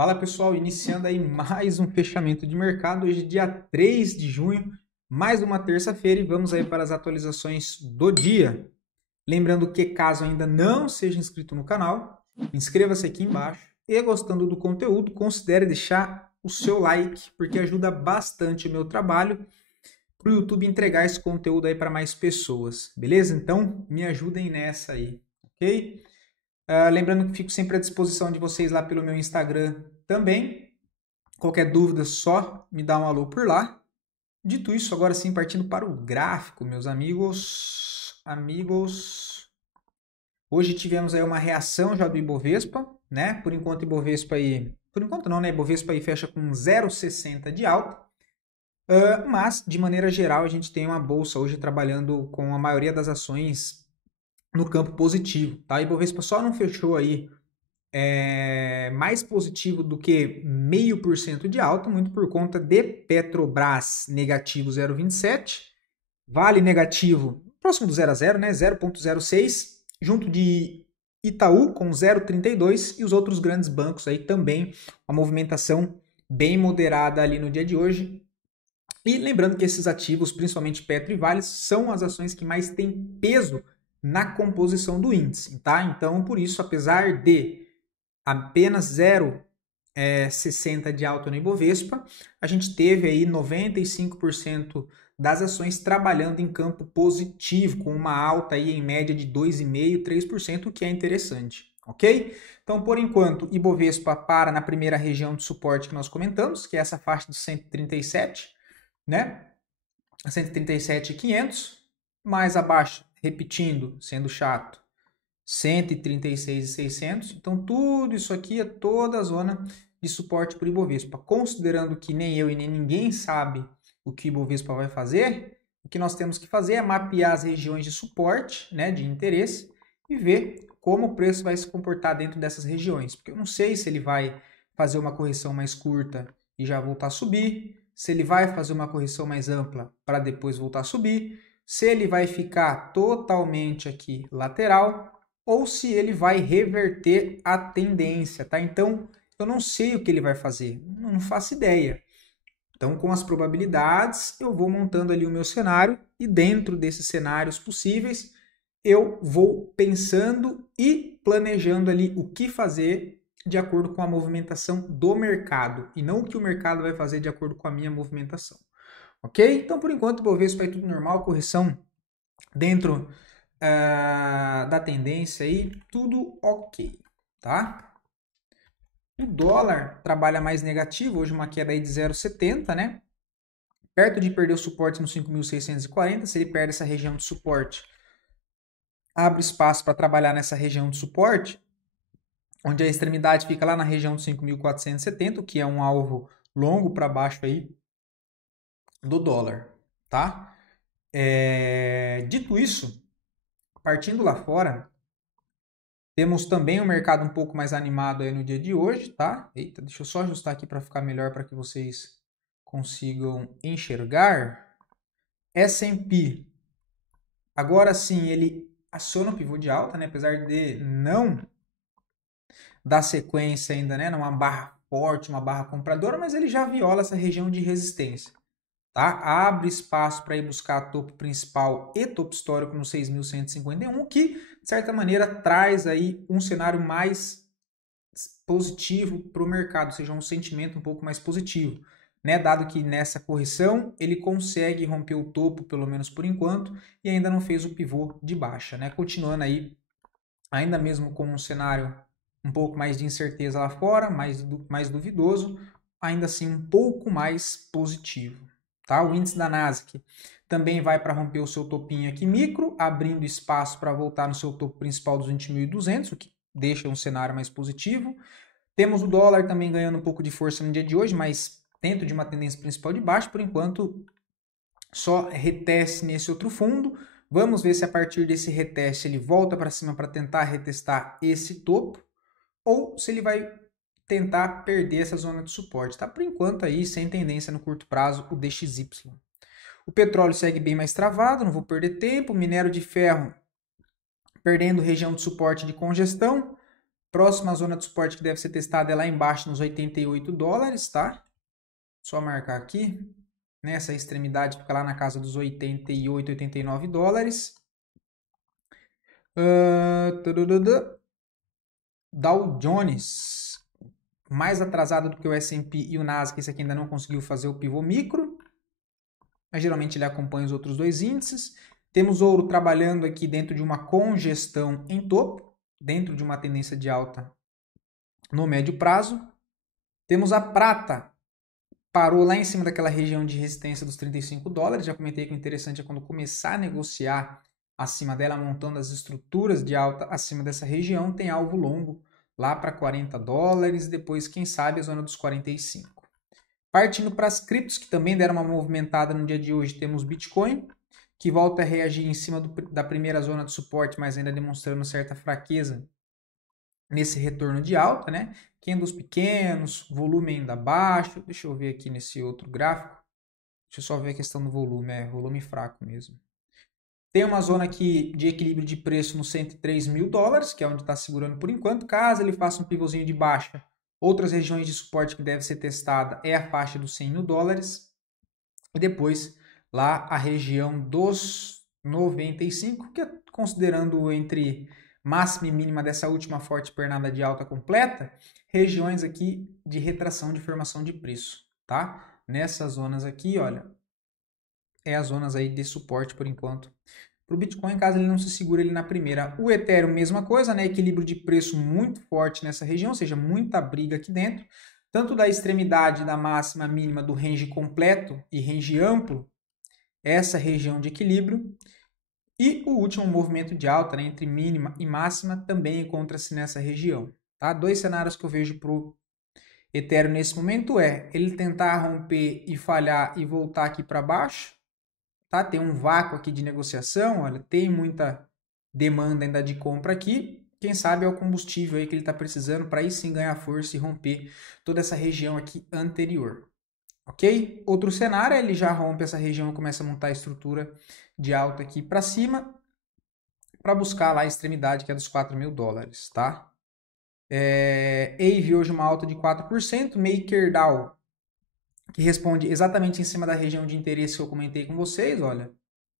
Fala pessoal, iniciando aí mais um fechamento de mercado, hoje dia 3 de junho, mais uma terça-feira e vamos aí para as atualizações do dia. Lembrando que caso ainda não seja inscrito no canal, inscreva-se aqui embaixo e gostando do conteúdo, considere deixar o seu like, porque ajuda bastante o meu trabalho para o YouTube entregar esse conteúdo aí para mais pessoas, beleza? Então me ajudem nessa aí, ok? Lembrando que fico sempre à disposição de vocês lá pelo meu Instagram também. Qualquer dúvida, só me dá um alô por lá. Dito isso, agora sim, partindo para o gráfico, meus amigos. Hoje tivemos aí uma reação já do Ibovespa, né? Por enquanto, Ibovespa aí. Por enquanto não, né? Ibovespa aí fecha com 0,60 de alta. Mas, de maneira geral, a gente tem uma bolsa hoje trabalhando com a maioria das ações no campo positivo, tá? A Ibovespa só não fechou aí mais positivo do que 0,5% de alta, muito por conta de Petrobras negativo 0,27, Vale negativo próximo do 0 a 0, né, 0,06, junto de Itaú com 0,32 e os outros grandes bancos aí também, uma movimentação bem moderada ali no dia de hoje. E lembrando que esses ativos, principalmente Petro e Vale, são as ações que mais têm peso na composição do índice, tá? Então, por isso, apesar de apenas 0,60 de alta no Ibovespa, a gente teve aí 95% das ações trabalhando em campo positivo, com uma alta aí em média de 2,5%, 3%, o que é interessante, ok? Então, por enquanto, Ibovespa para na primeira região de suporte que nós comentamos, que é essa faixa de 137, né? 137.500, mais abaixo, repetindo, sendo chato, 136.600. Então, tudo isso aqui é toda a zona de suporte para o Ibovespa. Considerando que nem eu e nem ninguém sabe o que o Ibovespa vai fazer, o que nós temos que fazer é mapear as regiões de suporte, né, de interesse, e ver como o preço vai se comportar dentro dessas regiões. Porque eu não sei se ele vai fazer uma correção mais curta e já voltar a subir, se ele vai fazer uma correção mais ampla para depois voltar a subir, se ele vai ficar totalmente aqui lateral, ou se ele vai reverter a tendência, tá? Então, eu não sei o que ele vai fazer, não faço ideia. Então, com as probabilidades, eu vou montando ali o meu cenário e dentro desses cenários possíveis, eu vou pensando e planejando ali o que fazer de acordo com a movimentação do mercado e não o que o mercado vai fazer de acordo com a minha movimentação. Ok? Então, por enquanto, o Bovespa vai tudo normal, correção dentro da tendência aí, tudo ok, tá? O dólar trabalha mais negativo, hoje uma queda aí de 0,70, né? Perto de perder o suporte no 5.640, se ele perde essa região de suporte, abre espaço para trabalhar nessa região de suporte, onde a extremidade fica lá na região de 5.470, que é um alvo longo para baixo aí do dólar, tá? Dito isso, partindo lá fora, temos também um mercado um pouco mais animado aí no dia de hoje, tá? Eita, deixa eu só ajustar aqui para ficar melhor para que vocês consigam enxergar. S&P, agora sim, ele aciona o pivô de alta, né? Apesar de não dar sequência ainda, né? Numa barra forte, uma barra compradora, mas ele já viola essa região de resistência. Tá? Abre espaço para ir buscar topo principal e topo histórico no 6.151, que, de certa maneira, traz aí um cenário mais positivo para o mercado, ou seja, um sentimento um pouco mais positivo. Né? Dado que nessa correção ele consegue romper o topo, pelo menos por enquanto, e ainda não fez o pivô de baixa. Né? Continuando aí, ainda mesmo com um cenário um pouco mais de incerteza lá fora, mais duvidoso, ainda assim um pouco mais positivo. Tá? O índice da Nasdaq também vai para romper o seu topinho aqui micro, abrindo espaço para voltar no seu topo principal dos 20.200, o que deixa um cenário mais positivo. Temos o dólar também ganhando um pouco de força no dia de hoje, mas dentro de uma tendência principal de baixo, por enquanto só reteste nesse outro fundo. Vamos ver se a partir desse reteste ele volta para cima para tentar retestar esse topo, ou se ele vai tentar perder essa zona de suporte. Tá? Por enquanto aí, sem tendência no curto prazo, o DXY. O petróleo segue bem mais travado, não vou perder tempo. O minério de ferro perdendo região de suporte de congestão. Próxima zona de suporte que deve ser testada é lá embaixo nos 88 dólares, tá? Só marcar aqui. Nessa extremidade fica lá na casa dos 88, 89 dólares. Dow Jones, mais atrasado do que o S&P e o Nasdaq, esse aqui ainda não conseguiu fazer o pivô micro, mas geralmente ele acompanha os outros dois índices. Temos ouro trabalhando aqui dentro de uma congestão em topo, dentro de uma tendência de alta no médio prazo. Temos a prata, parou lá em cima daquela região de resistência dos 35 dólares. Já comentei que o interessante é quando começar a negociar acima dela, montando as estruturas de alta acima dessa região, tem alvo longo lá para 40 dólares, depois, quem sabe, a zona dos 45. Partindo para as criptos, que também deram uma movimentada no dia de hoje, temos Bitcoin, que volta a reagir em cima da primeira zona de suporte, mas ainda demonstrando certa fraqueza nesse retorno de alta, né? Candles pequenos, volume ainda baixo. Deixa eu ver aqui nesse outro gráfico. Deixa eu só ver a questão do volume, é volume fraco mesmo. Tem uma zona aqui de equilíbrio de preço nos 103 mil dólares, que é onde está segurando por enquanto. Caso ele faça um pivôzinho de baixa, outras regiões de suporte que deve ser testada é a faixa dos 100 mil dólares. E depois lá a região dos 95, que é considerando entre máxima e mínima dessa última forte pernada de alta completa, regiões aqui de retração de formação de preço, tá? Nessas zonas aqui, olha, é as zonas aí de suporte por enquanto. Para o Bitcoin, caso ele não se segure ali na primeira. O Ethereum, mesma coisa, né? Equilíbrio de preço muito forte nessa região, ou seja, muita briga aqui dentro. Tanto da extremidade da máxima mínima do range completo e range amplo, essa região de equilíbrio. E o último movimento de alta, né, entre mínima e máxima, também encontra-se nessa região. Tá? Dois cenários que eu vejo para o Ethereum nesse momento é ele tentar romper e falhar e voltar aqui para baixo. Tá? Tem um vácuo aqui de negociação, olha, tem muita demanda ainda de compra aqui. Quem sabe é o combustível aí que ele está precisando para aí sim ganhar força e romper toda essa região aqui anterior. Ok? Outro cenário, ele já rompe essa região e começa a montar a estrutura de alta aqui para cima para buscar lá a extremidade que é dos 4 mil dólares, tá? AVE hoje uma alta de 4%, MakerDAO que responde exatamente em cima da região de interesse que eu comentei com vocês, olha,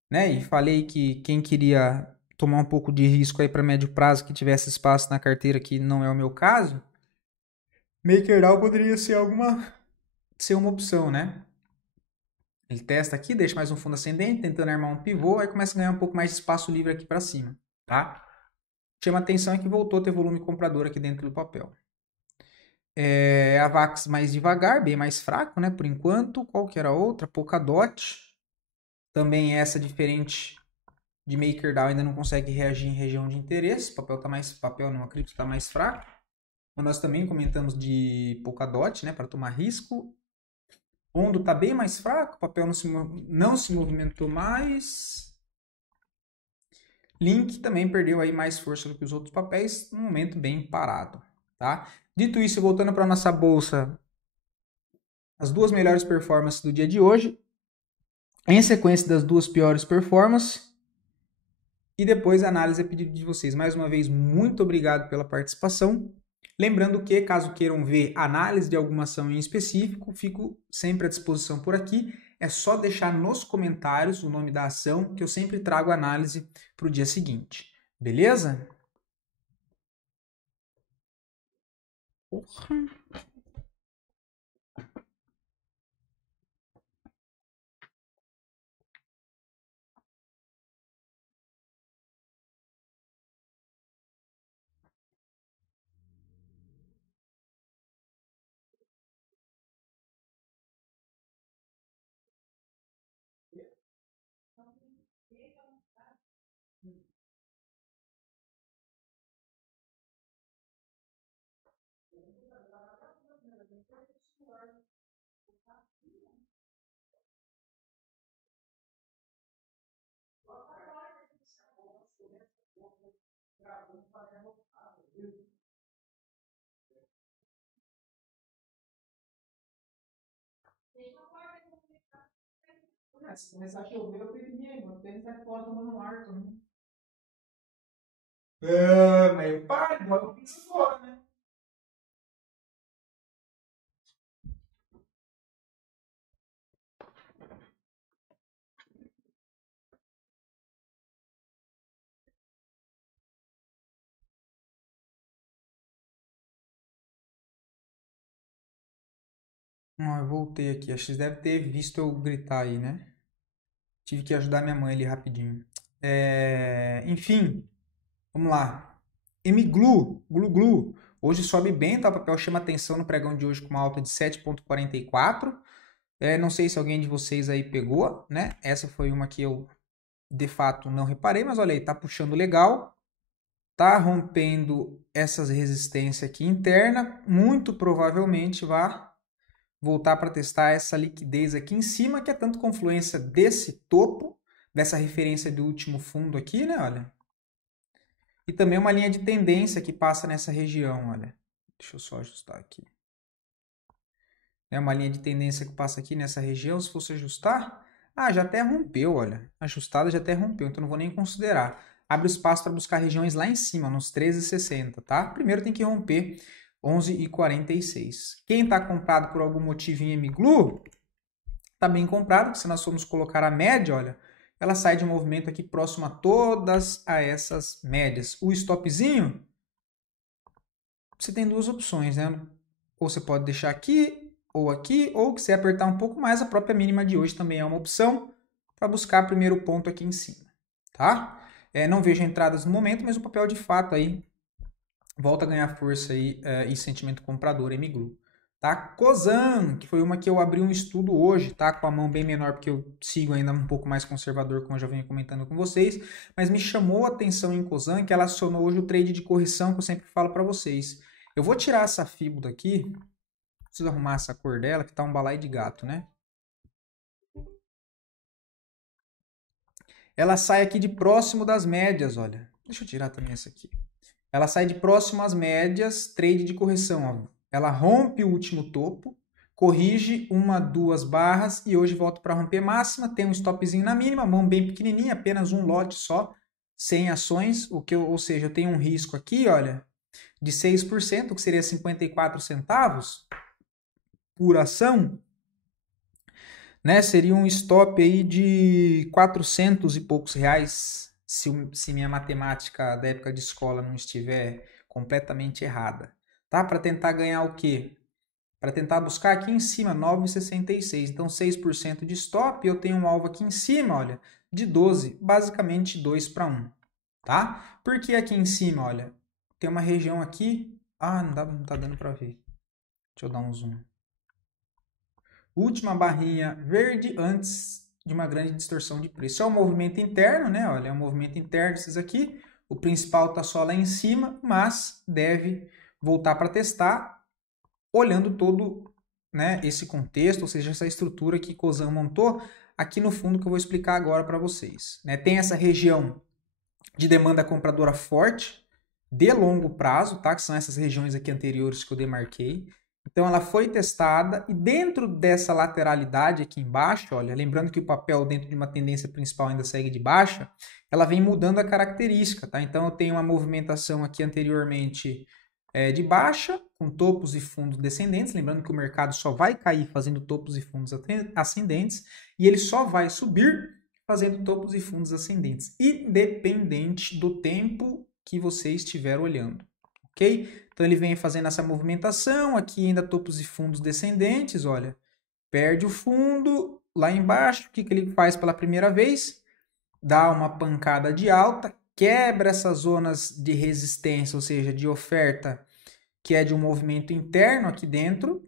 né? E falei que quem queria tomar um pouco de risco aí para médio prazo, que tivesse espaço na carteira, que não é o meu caso, MakerDAO poderia ser uma opção, né? Ele testa aqui, deixa mais um fundo ascendente, tentando armar um pivô, aí começa a ganhar um pouco mais de espaço livre aqui para cima, tá? Chama atenção é que voltou a ter volume comprador aqui dentro do papel. A VAX mais devagar, bem mais fraco, né? Por enquanto. Qual que era a outra? Polkadot. Também essa diferente de MakerDAO ainda não consegue reagir em região de interesse. Papel não, a cripto está mais fraco. Mas nós também comentamos de Polkadot, né? Para tomar risco. Ondo está bem mais fraco, o papel não se movimentou mais. Link também perdeu aí mais força do que os outros papéis, no momento bem parado, tá? Dito isso, voltando para nossa bolsa, as duas melhores performances do dia de hoje, em sequência das duas piores performances, e depois a análise a pedido de vocês. Mais uma vez, muito obrigado pela participação. Lembrando que, caso queiram ver análise de alguma ação em específico, fico sempre à disposição por aqui. É só deixar nos comentários o nome da ação, que eu sempre trago análise para o dia seguinte. Beleza? Porra. Se começar a chover, eu perdi, mano. Tem que estar fora tomando ar também. Mas eu paro, igual eu fiz agora, né? Eu voltei aqui. Acho que vocês devem ter visto eu gritar aí, né? Tive que ajudar minha mãe ali rapidinho. Enfim, vamos lá. MGLU, glu. Hoje sobe bem, tá? O papel chama atenção no pregão de hoje com uma alta de 7,44. Não sei se alguém de vocês aí pegou, né? Essa foi uma que eu, de fato, não reparei, mas olha aí, tá puxando legal. Tá rompendo essas resistências aqui interna. Muito provavelmente vai voltar para testar essa liquidez aqui em cima, que é tanto confluência desse topo, dessa referência do último fundo aqui, né? Olha. E também uma linha de tendência que passa nessa região, olha. Deixa eu só ajustar aqui. É uma linha de tendência que passa aqui nessa região, se fosse ajustar, já até rompeu, olha. Ajustada já até rompeu, então não vou nem considerar. Abre espaço para buscar regiões lá em cima, nos 13,60, tá? Primeiro tem que romper 11,46. Quem está comprado por algum motivo em MGLU, está bem comprado, se nós formos colocar a média, olha, ela sai de movimento aqui próximo a todas essas médias. O stopzinho, você tem duas opções, né? Ou você pode deixar aqui, ou que você apertar um pouco mais, a própria mínima de hoje também é uma opção para buscar primeiro ponto aqui em cima, tá? Não vejo entradas no momento, mas o papel de fato aí volta a ganhar força aí, e sentimento comprador, MGLU. Tá? Cosan, que foi uma que eu abri um estudo hoje, tá? Com a mão bem menor, porque eu sigo ainda um pouco mais conservador, como eu já venho comentando com vocês, mas me chamou a atenção em Cosan, que ela acionou hoje o trade de correção, que eu sempre falo para vocês. Eu vou tirar essa fibra daqui, preciso arrumar essa cor dela, que tá um balaio de gato, né? Ela sai aqui de próximo das médias, olha. Deixa eu tirar também essa aqui. Ela sai de próximo às médias, trade de correção. Ó. Ela rompe o último topo, corrige uma, duas barras e hoje volta para romper máxima. Tem um stopzinho na mínima, mão bem pequenininha, apenas um lote só, 100 ações. Ou seja, eu tenho um risco aqui, olha, de 6%, que seria 54 centavos por ação. Né? Seria um stop aí de 400 e poucos reais, se minha matemática da época de escola não estiver completamente errada. Tá? Para tentar ganhar o quê? Para tentar buscar aqui em cima, 9,66. Então, 6% de stop, eu tenho um alvo aqui em cima, olha, de 12, basicamente 2 para 1. Tá? Porque aqui em cima, olha, tem uma região aqui. Não tá dando para ver. Deixa eu dar um zoom. Última barrinha verde antes de uma grande distorção de preço. É um movimento interno, né? Olha, é um movimento interno esses aqui. O principal está só lá em cima, mas deve voltar para testar, olhando todo, né, esse contexto, ou seja, essa estrutura que Cosan montou aqui no fundo que eu vou explicar agora para vocês. Né? Tem essa região de demanda compradora forte, de longo prazo, tá? Que são essas regiões aqui anteriores que eu demarquei. Então ela foi testada e dentro dessa lateralidade aqui embaixo, olha, lembrando que o papel dentro de uma tendência principal ainda segue de baixa, ela vem mudando a característica, tá? Então eu tenho uma movimentação aqui anteriormente de baixa, com topos e fundos descendentes, lembrando que o mercado só vai cair fazendo topos e fundos ascendentes, e ele só vai subir fazendo topos e fundos ascendentes, independente do tempo que você estiver olhando, ok? Então ele vem fazendo essa movimentação, aqui ainda topos e fundos descendentes, olha, perde o fundo, lá embaixo, o que ele faz pela primeira vez? Dá uma pancada de alta, quebra essas zonas de resistência, ou seja, de oferta, que é de um movimento interno aqui dentro,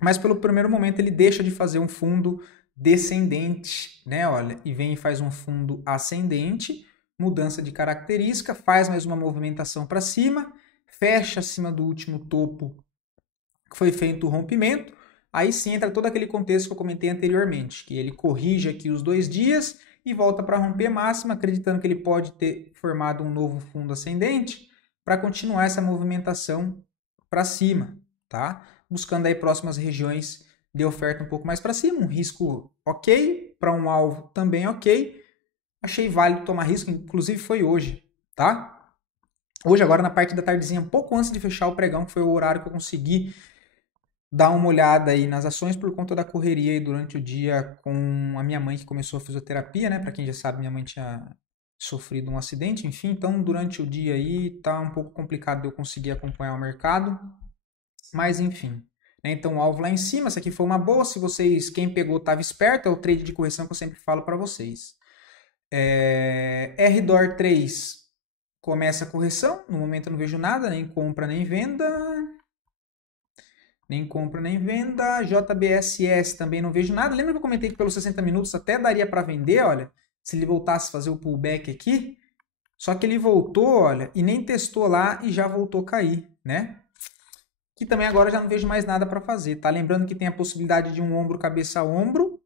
mas pelo primeiro momento ele deixa de fazer um fundo descendente, né? Olha, e vem e faz um fundo ascendente, mudança de característica, faz mais uma movimentação para cima, fecha acima do último topo que foi feito o rompimento, aí sim entra todo aquele contexto que eu comentei anteriormente, que ele corrige aqui os 2 dias e volta para romper máxima, acreditando que ele pode ter formado um novo fundo ascendente para continuar essa movimentação para cima, tá? Buscando aí próximas regiões de oferta um pouco mais para cima, um risco ok, para um alvo também ok. Achei válido tomar risco, inclusive foi hoje, tá? Hoje, agora na parte da tardezinha, um pouco antes de fechar o pregão, que foi o horário que eu consegui dar uma olhada aí nas ações por conta da correria aí durante o dia com a minha mãe que começou a fisioterapia, né? Para quem já sabe, minha mãe tinha sofrido um acidente, enfim, então durante o dia aí tá um pouco complicado de eu conseguir acompanhar o mercado, mas enfim. Né? Então o alvo lá em cima, essa aqui foi uma boa, se vocês, quem pegou estava esperto, é o trade de correção que eu sempre falo para vocês. RDOR 3 começa a correção, no momento eu não vejo nada, nem compra nem venda, nem compra nem venda. JBSS também não vejo nada. Lembra que eu comentei que pelos 60 minutos até daria para vender, olha, se ele voltasse a fazer o pullback aqui. Só que ele voltou, olha, e nem testou lá e já voltou a cair, né? Que também agora já não vejo mais nada para fazer, tá? Lembrando que tem a possibilidade de um ombro cabeça a ombro,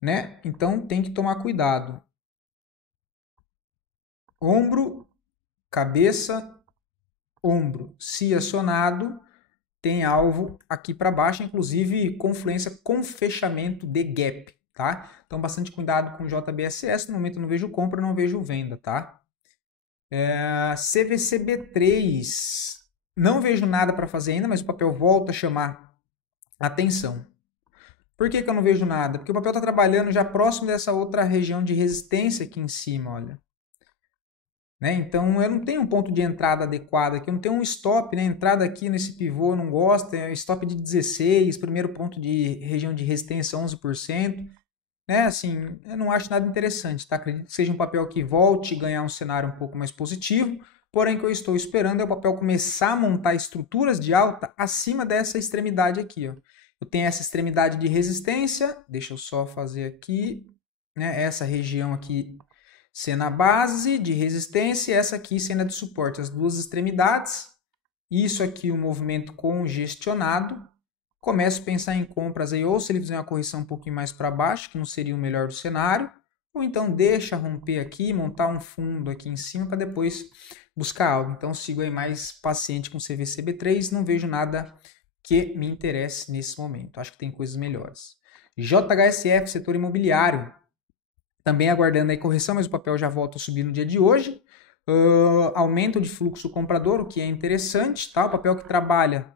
né? Então tem que tomar cuidado. Ombro, cabeça, ombro. Se acionado, tem alvo aqui para baixo, inclusive confluência com fechamento de gap, tá? Então bastante cuidado com o JBSS, no momento eu não vejo compra, não vejo venda, tá? CVCB3, não vejo nada para fazer ainda, mas o papel volta a chamar atenção. Por que eu não vejo nada? Porque o papel está trabalhando já próximo dessa outra região de resistência aqui em cima, olha. Né? Então eu não tenho um ponto de entrada adequado aqui, eu não tenho um stop, né? Entrada aqui nesse pivô eu não gosto, é stop de 16, primeiro ponto de região de resistência 11%, né? Assim, eu não acho nada interessante, tá? Acredito que seja um papel que volte a ganhar um cenário um pouco mais positivo, porém o que eu estou esperando é o papel começar a montar estruturas de alta acima dessa extremidade aqui, ó. Eu tenho essa extremidade de resistência, deixa eu só fazer aqui, né? Essa região aqui sendo a base de resistência e essa aqui sendo a de suporte, as duas extremidades. Isso aqui o movimento congestionado. Começo a pensar em compras aí, ou se ele fizer uma correção um pouquinho mais para baixo, que não seria o melhor do cenário, ou então deixa romper aqui, montar um fundo aqui em cima para depois buscar algo. Então sigo aí mais paciente com o CVCB3, não vejo nada que me interesse nesse momento. Acho que tem coisas melhores. JHSF, setor imobiliário. Também aguardando aí correção, mas o papel já volta a subir no dia de hoje. Aumento de fluxo comprador, o que é interessante, tá? O papel que trabalha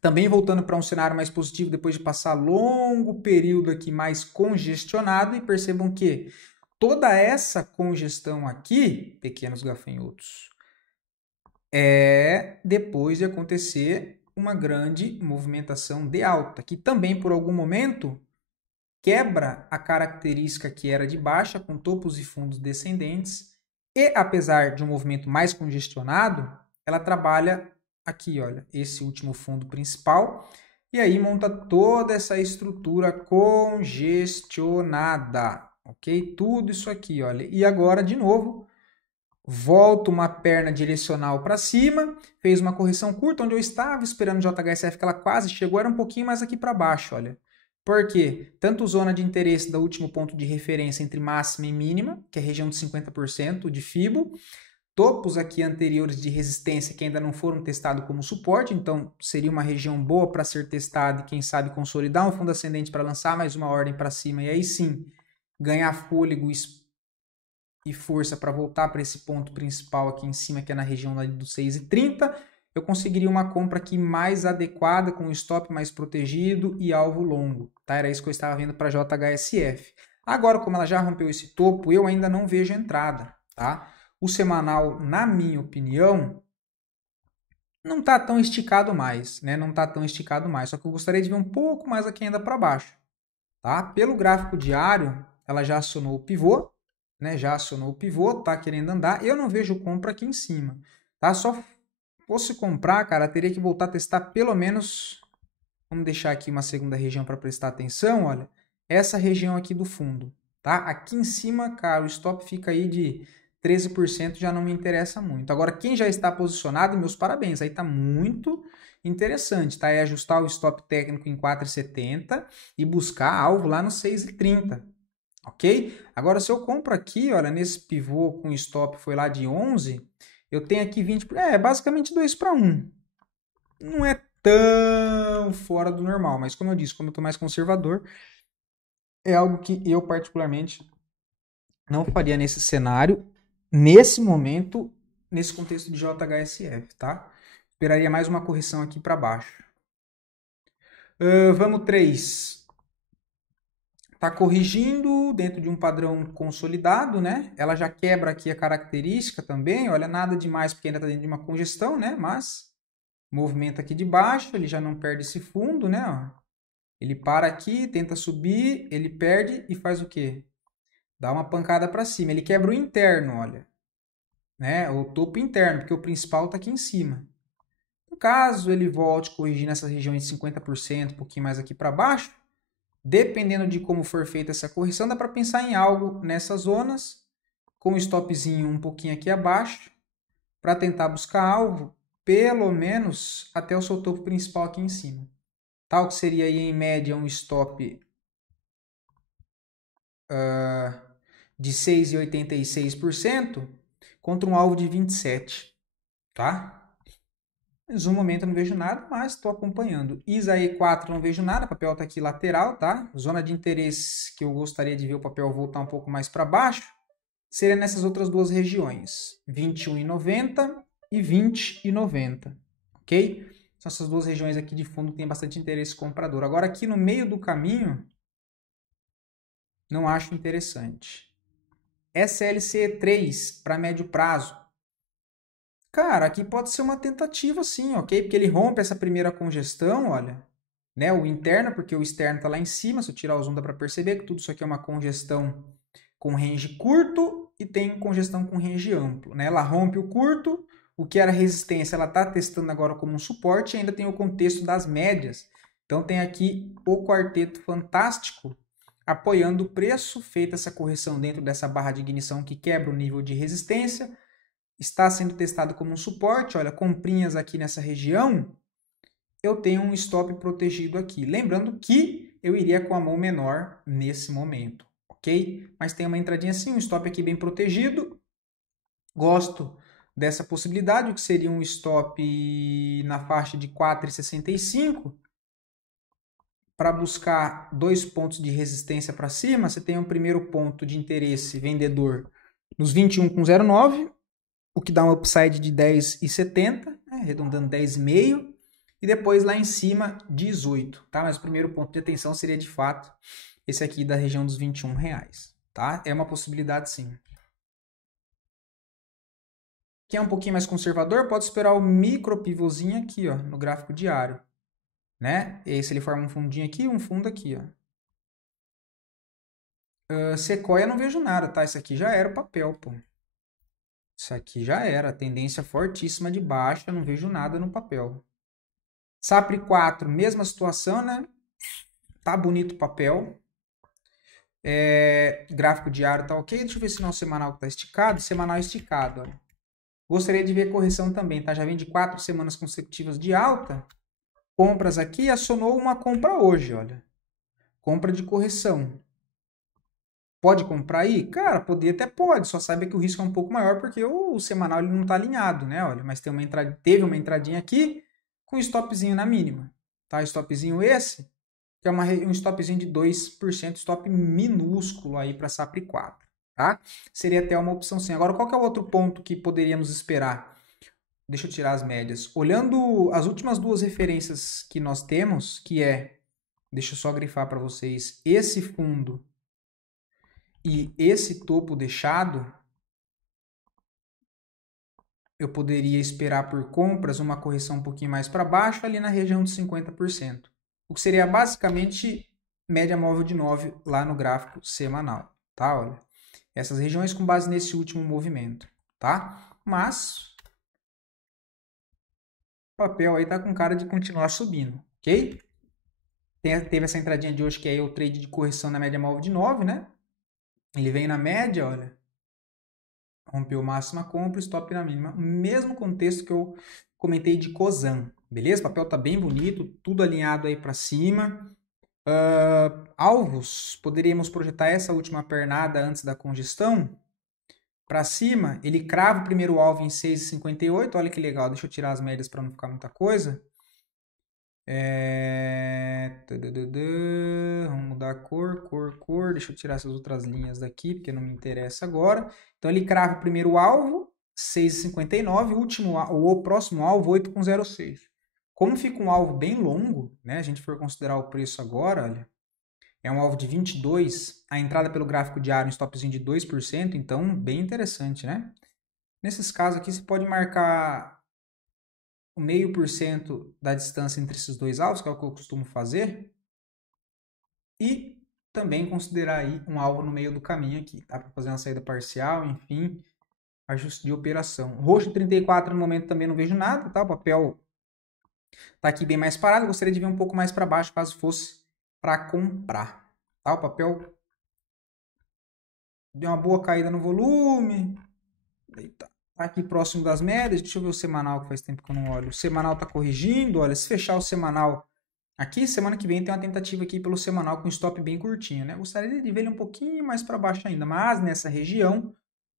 também voltando para um cenário mais positivo depois de passar longo período aqui mais congestionado. E percebam que toda essa congestão aqui, pequenos gafanhotos, é depois de acontecer uma grande movimentação de alta, que também por algum momento quebra a característica que era de baixa, com topos e fundos descendentes, e apesar de um movimento mais congestionado, ela trabalha aqui, olha, esse último fundo principal, e aí monta toda essa estrutura congestionada, ok? Tudo isso aqui, olha, e agora, de novo, volta uma perna direcional para cima, fez uma correção curta, onde eu estava esperando o JHSF, que ela quase chegou, era um pouquinho mais aqui para baixo, olha. Por quê? Tanto zona de interesse do último ponto de referência entre máxima e mínima, que é a região de 50% de FIBO, topos aqui anteriores de resistência que ainda não foram testados como suporte, então seria uma região boa para ser testada e quem sabe consolidar um fundo ascendente para lançar mais uma ordem para cima e aí sim ganhar fôlego e força para voltar para esse ponto principal aqui em cima, que é na região dos 6,30, eu conseguiria uma compra aqui mais adequada, com um stop mais protegido e alvo longo. Tá? Era isso que eu estava vendo para JHSF. Agora, como ela já rompeu esse topo, eu ainda não vejo entrada. Tá? O semanal, na minha opinião, não está tão esticado mais. Né? Não está tão esticado mais. Só que eu gostaria de ver um pouco mais aqui ainda para baixo. Tá? Pelo gráfico diário, ela já acionou o pivô. Né? Já acionou o pivô, está querendo andar. Eu não vejo compra aqui em cima. Tá? Só fosse comprar, cara, teria que voltar a testar pelo menos, vamos deixar aqui uma segunda região para prestar atenção, olha, essa região aqui do fundo, tá? Aqui em cima, cara, o stop fica aí de 13%, já não me interessa muito. Agora, quem já está posicionado, meus parabéns, aí tá muito interessante, tá? É ajustar o stop técnico em 4,70 e buscar alvo lá no 6,30. Ok? Agora, se eu compro aqui, olha, nesse pivô com stop foi lá de 11, eu tenho aqui 20, basicamente 2 para 1. Não é tão fora do normal, mas como eu disse, como eu estou mais conservador, é algo que eu particularmente não faria nesse cenário, nesse momento, nesse contexto de JHSF, tá? Esperaria mais uma correção aqui para baixo. Vamos 3. Está corrigindo dentro de um padrão consolidado, né? Ela já quebra aqui a característica também. Olha, nada demais porque ainda está dentro de uma congestão, né? Mas movimento aqui de baixo, ele já não perde esse fundo, né? Ó. Ele para aqui, tenta subir, ele perde e faz o quê? Dá uma pancada para cima. Ele quebra o interno, olha. Né? O topo interno, porque o principal está aqui em cima. No caso, ele volte a corrigir nessa região de 50%, um pouquinho mais aqui para baixo, dependendo de como for feita essa correção, dá para pensar em algo nessas zonas, com o stopzinho um pouquinho aqui abaixo, para tentar buscar alvo, pelo menos até o seu topo principal aqui em cima. Tal que seria aí, em média, um stop de 6,86% contra um alvo de 27%. Tá? Mas no momento eu não vejo nada, mas estou acompanhando. ISA E4 não vejo nada, o papel está aqui lateral, tá? Zona de interesse que eu gostaria de ver o papel voltar um pouco mais para baixo seria nessas outras duas regiões, 21,90 e 20,90, ok? São essas duas regiões aqui de fundo que tem bastante interesse comprador. Agora aqui no meio do caminho, não acho interessante. SLC3 para médio prazo. Cara, aqui pode ser uma tentativa sim, ok? Porque ele rompe essa primeira congestão, olha, né? O interno, porque o externo está lá em cima. Se eu tirar o zoom dá para perceber que tudo isso aqui é uma congestão com range curto e tem congestão com range amplo, né? Ela rompe o curto, o que era resistência, ela está testando agora como um suporte e ainda tem o contexto das médias. Então tem aqui o quarteto fantástico apoiando o preço, feita essa correção dentro dessa barra de ignição que quebra o nível de resistência. Está sendo testado como um suporte, olha, comprinhas aqui nessa região, eu tenho um stop protegido aqui. Lembrando que eu iria com a mão menor nesse momento, ok? Mas tem uma entradinha assim, um stop aqui bem protegido. Gosto dessa possibilidade, o que seria um stop na faixa de 4,65. Para buscar 2 pontos de resistência para cima, você tem um primeiro ponto de interesse vendedor nos 21,09. O que dá um upside de 10,70, né? Arredondando 10,5, e depois lá em cima 18, tá? Mas o primeiro ponto de atenção seria de fato esse aqui da região dos R$21, tá? É uma possibilidade sim. Quem é um pouquinho mais conservador pode esperar o micro pivôzinho aqui, ó, no gráfico diário, né? Esse ele forma um fundinho aqui e um fundo aqui, ó. Sequoia não vejo nada, tá? Esse aqui já era o papel, pô. Isso aqui já era, tendência fortíssima de baixa, não vejo nada no papel. Sapri 4, mesma situação, né? Tá bonito o papel. Gráfico diário tá ok. Deixa eu ver se não o semanal tá esticado. Semanal esticado, olha. Gostaria de ver correção também, tá? Já vem de 4 semanas consecutivas de alta. Compras aqui, acionou uma compra hoje, olha. Compra de correção. Pode comprar aí? Cara, poder até pode, só saiba que o risco é um pouco maior porque o semanal ele não está alinhado, né? Olha, mas teve uma entradinha aqui com stopzinho na mínima, tá? Stopzinho esse, que é um stopzinho de 2%, stop minúsculo aí para Sapri 4, tá? Seria até uma opção sim. Agora, qual que é o outro ponto que poderíamos esperar? Deixa eu tirar as médias. Olhando as últimas duas referências que nós temos, que é, deixa eu só grifar para vocês, esse fundo e esse topo deixado, eu poderia esperar por compras uma correção um pouquinho mais para baixo, ali na região de 50%. O que seria basicamente média móvel de 9 lá no gráfico semanal, tá? Olha, essas regiões com base nesse último movimento, tá? Mas o papel aí tá com cara de continuar subindo, ok? Teve essa entradinha de hoje que é o trade de correção na média móvel de 9, né? Ele vem na média, olha, rompeu máxima compra, stop na mínima. Mesmo contexto que eu comentei de Cosan, beleza? O papel tá bem bonito, tudo alinhado aí para cima. Alvos, poderíamos projetar essa última pernada antes da congestão. Para cima, ele crava o primeiro alvo em 6,58. Olha que legal, deixa eu tirar as médias para não ficar muita coisa. Vamos mudar a cor. Deixa eu tirar essas outras linhas daqui, porque não me interessa agora. Então ele crava o primeiro alvo 6,59, o próximo alvo 8,06. Como fica um alvo bem longo, né? A gente for considerar o preço agora, olha, é um alvo de 22, a entrada pelo gráfico diário, um stopzinho de 2%, então bem interessante, né? Nesses casos aqui, você pode marcar o 0,5% da distância entre esses dois alvos, que é o que eu costumo fazer, e também considerar aí um alvo no meio do caminho aqui, tá? Para fazer uma saída parcial, enfim, ajuste de operação. Roxo 34 no momento também não vejo nada, tá? O papel tá aqui bem mais parado, eu gostaria de ver um pouco mais para baixo, caso fosse para comprar, tá? O papel deu uma boa caída no volume, tá aqui próximo das médias, deixa eu ver o semanal, que faz tempo que eu não olho. O semanal tá corrigindo, olha, se fechar o semanal aqui, semana que vem tem uma tentativa aqui pelo semanal com stop bem curtinho, né? Gostaria de ver ele um pouquinho mais para baixo ainda, mas nessa região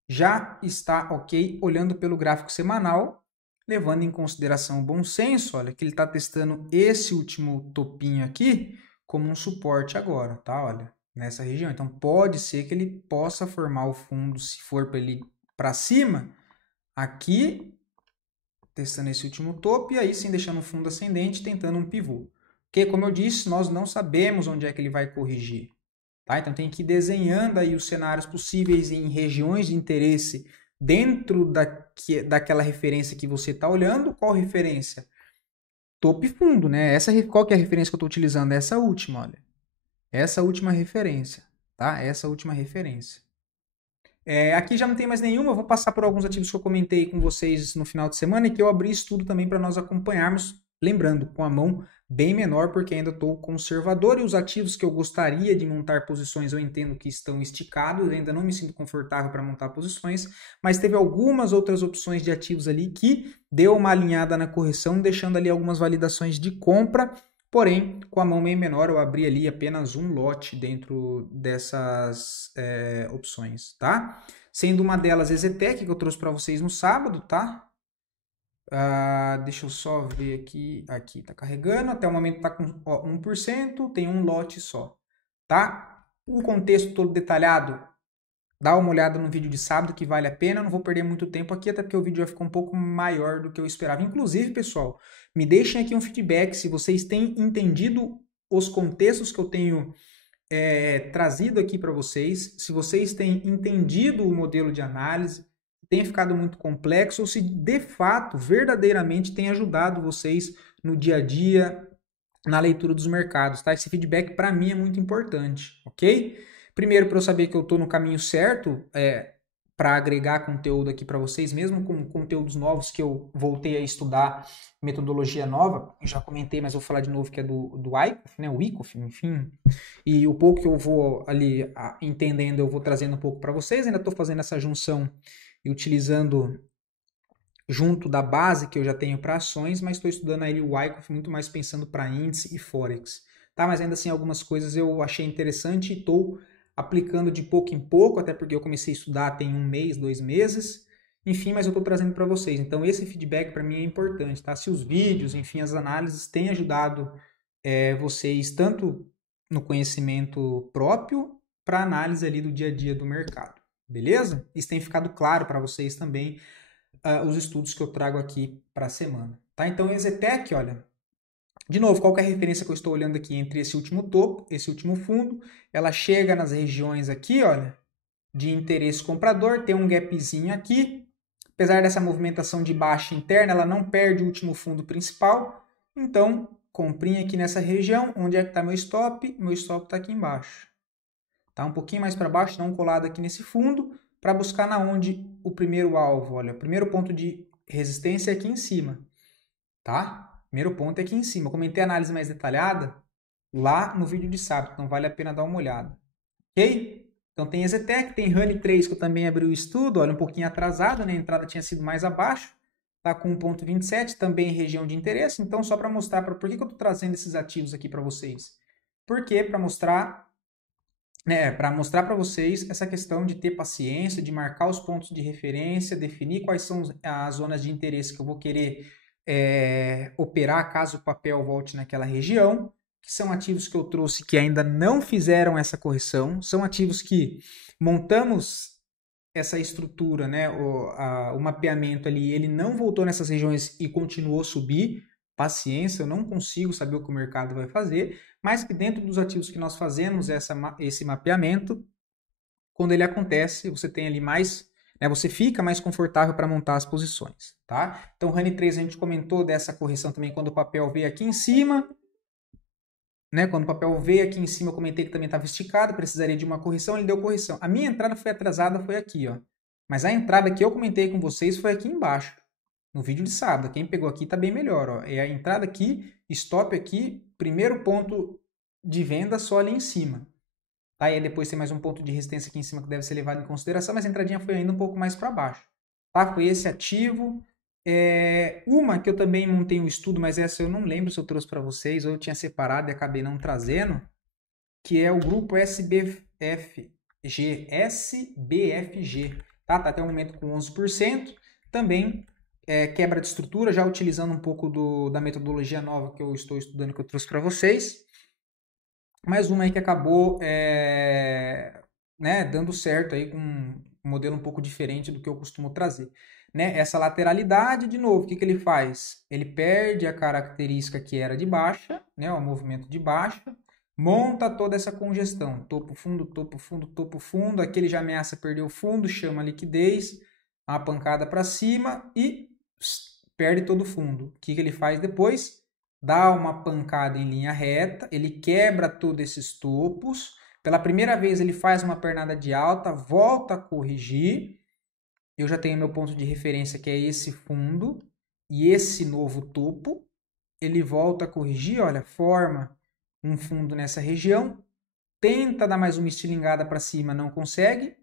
já está ok, olhando pelo gráfico semanal, levando em consideração o bom senso, olha, que ele está testando esse último topinho aqui como um suporte agora, tá? Olha, nessa região. Então, pode ser que ele possa formar o fundo, se for para ele para cima, aqui, testando esse último topo, e aí sim deixando o fundo ascendente, tentando um pivô. Porque, como eu disse, nós não sabemos onde é que ele vai corrigir. Tá? Então tem que ir desenhando aí os cenários possíveis em regiões de interesse dentro daquela referência que você está olhando. Qual referência? Topo e fundo, né? Qual que é a referência que eu estou utilizando? Essa última, olha. Essa última referência, tá? Essa última referência. Aqui já não tem mais nenhuma, eu vou passar por alguns ativos que eu comentei com vocês no final de semana e que eu abri estudo também para nós acompanharmos, lembrando, com a mão bem menor, porque ainda estou conservador e os ativos que eu gostaria de montar posições eu entendo que estão esticados, ainda não me sinto confortável para montar posições, mas teve algumas outras opções de ativos ali que deu uma alinhada na correção, deixando ali algumas validações de compra. Porém, com a mão meio menor, eu abri ali apenas um lote dentro dessas opções, tá? Sendo uma delas Exetec, que eu trouxe para vocês no sábado, tá? Deixa eu só ver aqui. Aqui tá carregando, até o momento tá com 1%, tem um lote só, tá? O contexto todo detalhado, dá uma olhada no vídeo de sábado que vale a pena, eu não vou perder muito tempo aqui, até porque o vídeo já ficou um pouco maior do que eu esperava. Inclusive, pessoal, me deixem aqui um feedback se vocês têm entendido os contextos que eu tenho trazido aqui para vocês, se vocês têm entendido o modelo de análise, tem ficado muito complexo, ou se de fato, verdadeiramente tem ajudado vocês no dia a dia, na leitura dos mercados, tá? Esse feedback para mim é muito importante, ok? Primeiro, para eu saber que eu estou no caminho certo, para agregar conteúdo aqui para vocês, mesmo com conteúdos novos que eu voltei a estudar, metodologia nova, eu já comentei, mas vou falar de novo que é do ICOF, né? O ICOF, enfim. E o pouco que eu vou ali entendendo, eu vou trazendo um pouco para vocês. Ainda estou fazendo essa junção e utilizando junto da base que eu já tenho para ações, mas estou estudando aí o ICOF muito mais pensando para índice e Forex. Tá? Mas ainda assim, algumas coisas eu achei interessante e estou aplicando de pouco em pouco, até porque eu comecei a estudar tem 1 mês, 2 meses. Enfim, mas eu estou trazendo para vocês. Então, esse feedback para mim é importante. Tá? Se os vídeos, enfim, as análises têm ajudado vocês tanto no conhecimento próprio para análise ali do dia a dia do mercado. Beleza? Isso tem ficado claro para vocês também, os estudos que eu trago aqui para a semana. Tá? Então, Exetec, olha, de novo, qual que é a referência que eu estou olhando aqui entre esse último topo, esse último fundo? Ela chega nas regiões aqui, olha, de interesse comprador, tem um gapzinho aqui. Apesar dessa movimentação de baixa interna, ela não perde o último fundo principal. Então, comprinha aqui nessa região. Onde é que está meu stop? Meu stop está aqui embaixo. Tá um pouquinho mais para baixo, não colado aqui nesse fundo, para buscar na onde o primeiro alvo. Olha, o primeiro ponto de resistência é aqui em cima, tá? Primeiro ponto é aqui em cima. Eu comentei a análise mais detalhada lá no vídeo de sábado, então vale a pena dar uma olhada. Ok? Então tem Exetec, tem Honey 3 que eu também abri o estudo, olha, um pouquinho atrasado, né? A entrada tinha sido mais abaixo, tá com 1,27, também região de interesse. Então só para mostrar, por que eu estou trazendo esses ativos aqui para vocês? Porque para mostrar para vocês essa questão de ter paciência, de marcar os pontos de referência, definir quais são as zonas de interesse que eu vou querer operar caso o papel volte naquela região, que são ativos que eu trouxe que ainda não fizeram essa correção, são ativos que montamos essa estrutura, né, o mapeamento ali, ele não voltou nessas regiões e continuou a subir, paciência, eu não consigo saber o que o mercado vai fazer, mas que dentro dos ativos que nós fazemos esse mapeamento, quando ele acontece, você tem ali mais, né, você fica mais confortável para montar as posições, tá? Então, o RANI 3 a gente comentou dessa correção também quando o papel veio aqui em cima, né? Quando o papel veio aqui em cima, eu comentei que também estava esticado, precisaria de uma correção, ele deu correção. A minha entrada foi atrasada, foi aqui, ó. Mas a entrada que eu comentei com vocês foi aqui embaixo, no vídeo de sábado. Quem pegou aqui está bem melhor, ó. É a entrada aqui, stop aqui, primeiro ponto de venda só ali em cima. Tá? E aí depois tem mais um ponto de resistência aqui em cima que deve ser levado em consideração, mas a entradinha foi ainda um pouco mais para baixo. Tá? Foi esse ativo. Uma que eu também montei um estudo, mas essa eu não lembro se eu trouxe para vocês, ou eu tinha separado e acabei não trazendo, que é o grupo SBFG. Tá até o momento com 11%. Também quebra de estrutura, já utilizando um pouco da metodologia nova que eu estou estudando, que eu trouxe para vocês. Mais uma aí que acabou né, dando certo aí com um modelo um pouco diferente do que eu costumo trazer. Né? Essa lateralidade, de novo, o que ele faz? Ele perde a característica que era de baixa, né, o movimento de baixa, monta toda essa congestão, topo fundo, topo fundo, topo fundo, aqui ele já ameaça perder o fundo, chama a liquidez, a pancada para cima e perde todo o fundo. O que ele faz depois? Dá uma pancada em linha reta, ele quebra todos esses topos, pela primeira vez ele faz uma pernada de alta, volta a corrigir, eu já tenho meu ponto de referência que é esse fundo e esse novo topo, ele volta a corrigir, olha, forma um fundo nessa região, tenta dar mais uma estilingada para cima, não consegue,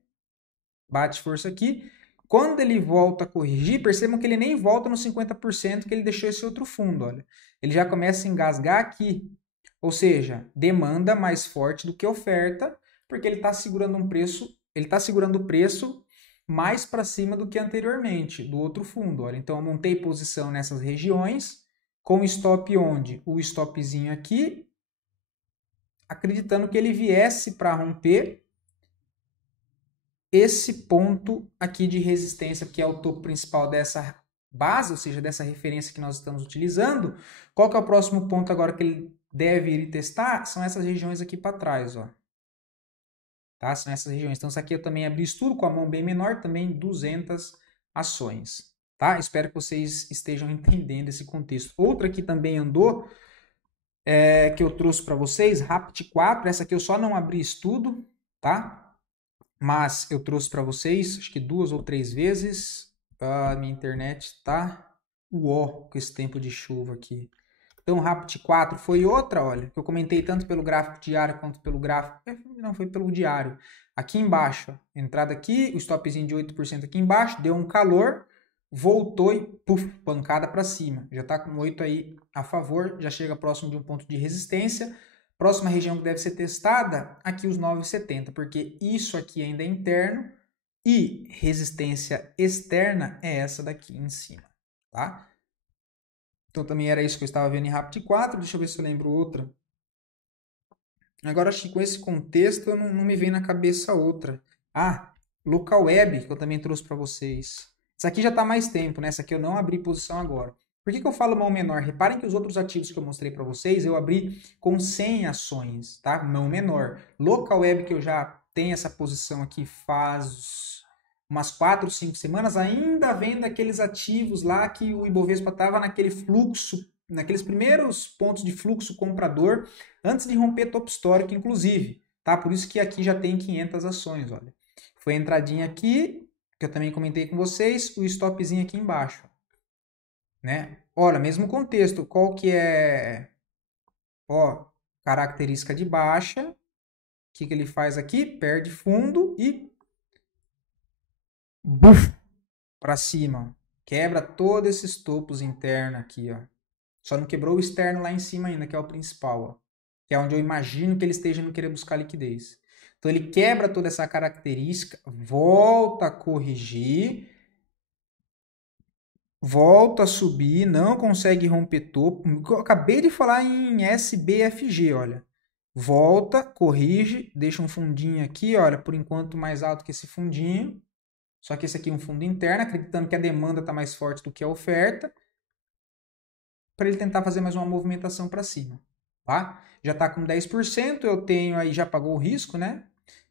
bate força aqui, quando ele volta a corrigir, percebam que ele nem volta nos 50% que ele deixou esse outro fundo, olha, ele já começa a engasgar aqui, ou seja, demanda mais forte do que oferta, porque ele está segurando um preço, ele está segurando o preço mais para cima do que anteriormente, do outro fundo. Olha. Então, eu montei posição nessas regiões, com stop onde? O stopzinho aqui, acreditando que ele viesse para romper esse ponto aqui de resistência, que é o topo principal dessa base, ou seja, dessa referência que nós estamos utilizando. Qual que é o próximo ponto agora que ele deve ir testar? São essas regiões aqui para trás, ó. Tá? São essas regiões. Então, isso aqui eu também abri estudo com a mão bem menor, também 200 ações. Tá? Espero que vocês estejam entendendo esse contexto. Outra que também andou, que eu trouxe para vocês, Rapt 4. Essa aqui eu só não abri estudo, tá? Mas eu trouxe para vocês, acho que 2 ou 3 vezes. A minha internet tá uó com esse tempo de chuva aqui. Então, o Rapt 4 foi outra, olha, que eu comentei tanto pelo gráfico diário quanto pelo gráfico... Não, foi pelo diário. Aqui embaixo, entrada aqui, o stopzinho de 8% aqui embaixo, deu um calor, voltou e, puf, pancada para cima. Já está com 8 aí a favor, já chega próximo de um ponto de resistência. Próxima região que deve ser testada, aqui os 9,70, porque isso aqui ainda é interno e resistência externa é essa daqui em cima, tá? Então, também era isso que eu estava vendo em Rapt 4. Deixa eu ver se eu lembro outra. Agora, acho que com esse contexto, não me vem na cabeça outra. Ah, Local Web, que eu também trouxe para vocês. Essa aqui já está há mais tempo, né? Essa aqui eu não abri posição agora. Por que eu falo mão menor? Reparem que os outros ativos que eu mostrei para vocês, eu abri com 100 ações, tá? Mão menor. Local Web, que eu já tenho essa posição aqui faz umas 4, 5 semanas, ainda vendo aqueles ativos lá que o Ibovespa estava naquele fluxo, naqueles primeiros pontos de fluxo comprador, antes de romper topo histórico, inclusive. Tá? Por isso que aqui já tem 500 ações. Olha. Foi a entradinha aqui, que eu também comentei com vocês, o stopzinho aqui embaixo. Né? Olha, mesmo contexto, qual que é, ó, característica de baixa, o que ele faz aqui? Perde fundo e para cima, quebra todos esses topos internos aqui, ó. Só não quebrou o externo lá em cima ainda, que é o principal, ó. Que é onde eu imagino que ele esteja não querer buscar liquidez. Então ele quebra toda essa característica, volta a corrigir, volta a subir, não consegue romper topo. Eu acabei de falar em SBFG, olha. Volta, corrige, deixa um fundinho aqui, olha, por enquanto mais alto que esse fundinho. Só que esse aqui é um fundo interno, acreditando que a demanda está mais forte do que a oferta, para ele tentar fazer mais uma movimentação para cima. Tá? Já está com 10%, eu tenho aí, já pagou o risco, né?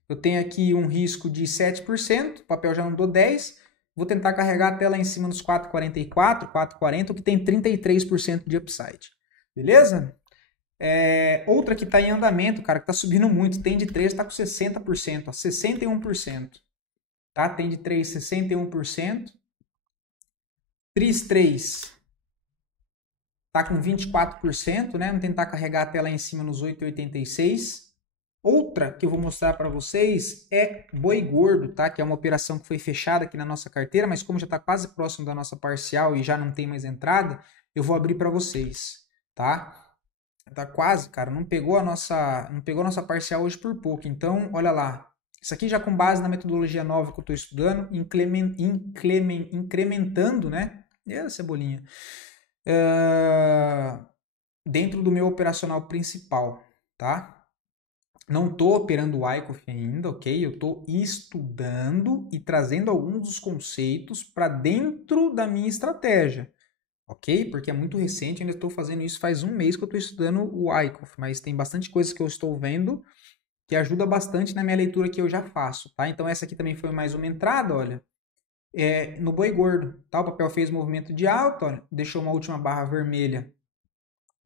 Eu tenho aqui um risco de 7%, o papel já andou 10%, vou tentar carregar até lá em cima dos 4,44, 4,40, o que tem 33% de upside. Beleza? Outra que está em andamento, cara, que está subindo muito, tem de 3, está com 60%, ó, 61%. Tá? Tem de 3, 61%. TRIS 3 está com 24%, né? Vamos tentar carregar até lá em cima nos 8,86. Outra que eu vou mostrar para vocês é boi gordo, tá? Que é uma operação que foi fechada aqui na nossa carteira, mas como já está quase próximo da nossa parcial e já não tem mais entrada, eu vou abrir para vocês, tá? Tá quase, cara, não pegou a nossa parcial hoje por pouco. Então, olha lá. Isso aqui já com base na metodologia nova que eu estou estudando, incrementando, né? Cebolinha. Dentro do meu operacional principal, tá? Não estou operando o Wyckoff ainda, ok? Eu estou estudando e trazendo alguns dos conceitos para dentro da minha estratégia, ok? Porque é muito recente, ainda estou fazendo isso faz um mês que eu estou estudando o Wyckoff, mas tem bastante coisas que eu estou vendo que ajuda bastante na minha leitura que eu já faço, tá? Então essa aqui também foi mais uma entrada, olha, no boi gordo, tá? O papel fez movimento de alta, olha, deixou uma última barra vermelha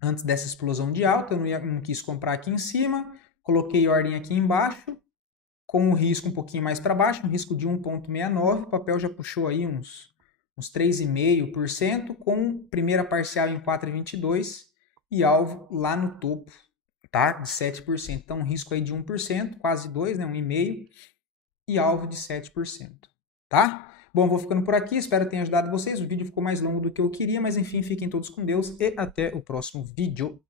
antes dessa explosão de alta, eu não quis comprar aqui em cima, coloquei ordem aqui embaixo, com um risco um pouquinho mais para baixo, um risco de 1,69, o papel já puxou aí uns 3,5%, com primeira parcial em 4,22 e alvo lá no topo, tá? De 7%. Então, um risco aí de 1%, quase 2%, né? 1,5%, e alvo de 7%, tá? Bom, vou ficando por aqui, espero que tenha ajudado vocês. O vídeo ficou mais longo do que eu queria, mas enfim, fiquem todos com Deus e até o próximo vídeo.